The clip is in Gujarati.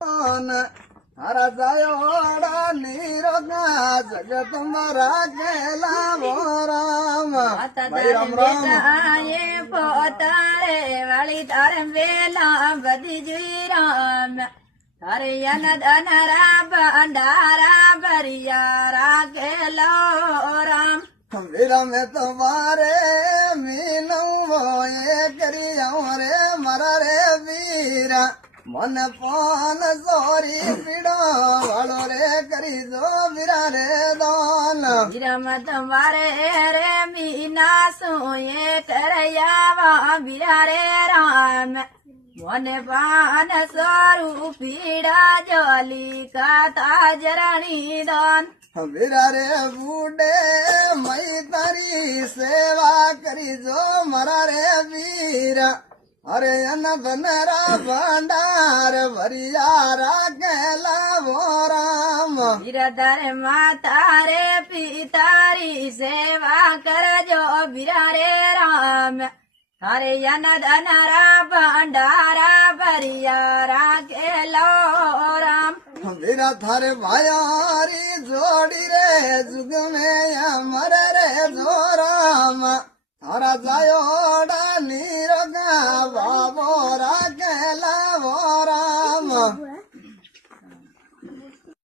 તારા જાયોડા નીરોગા જગતમાં રાખેલા રામ રામ પોતારે વાળી તારે વેલા બધી જોઈ રામ તારે અનદનરા ભંડારા ભરિયા રાખેલો રામ વીરા મેં તમારે મીનવો એ કરી રે મારા રે વીરા મન પાન સોરી પીડો વાળો રે કરી દો વીરા રે દાન વિરમ તમારે રે મીના સોએ કરયાવા વીરા રે રામ મને પાન સોરું પીડા જોલી કાતા જરણી દાન વીરા રે બુડે મય તારી સેવા કરી જો મારા રે વીરા અરે અનબનરા ભંડાર ભરિયા રાખેલા રામ વિરધર માતા રે પિતારી સેવા કરજો વિરા રે રામ તારે અનદનરા ભંડારા ભરિયા રાખેલો રામ વીરા થારે ભાયારી જોડી રે જુગ મેં અમર રે જો રામ તારા જાયોડા નીરગા બાબો રા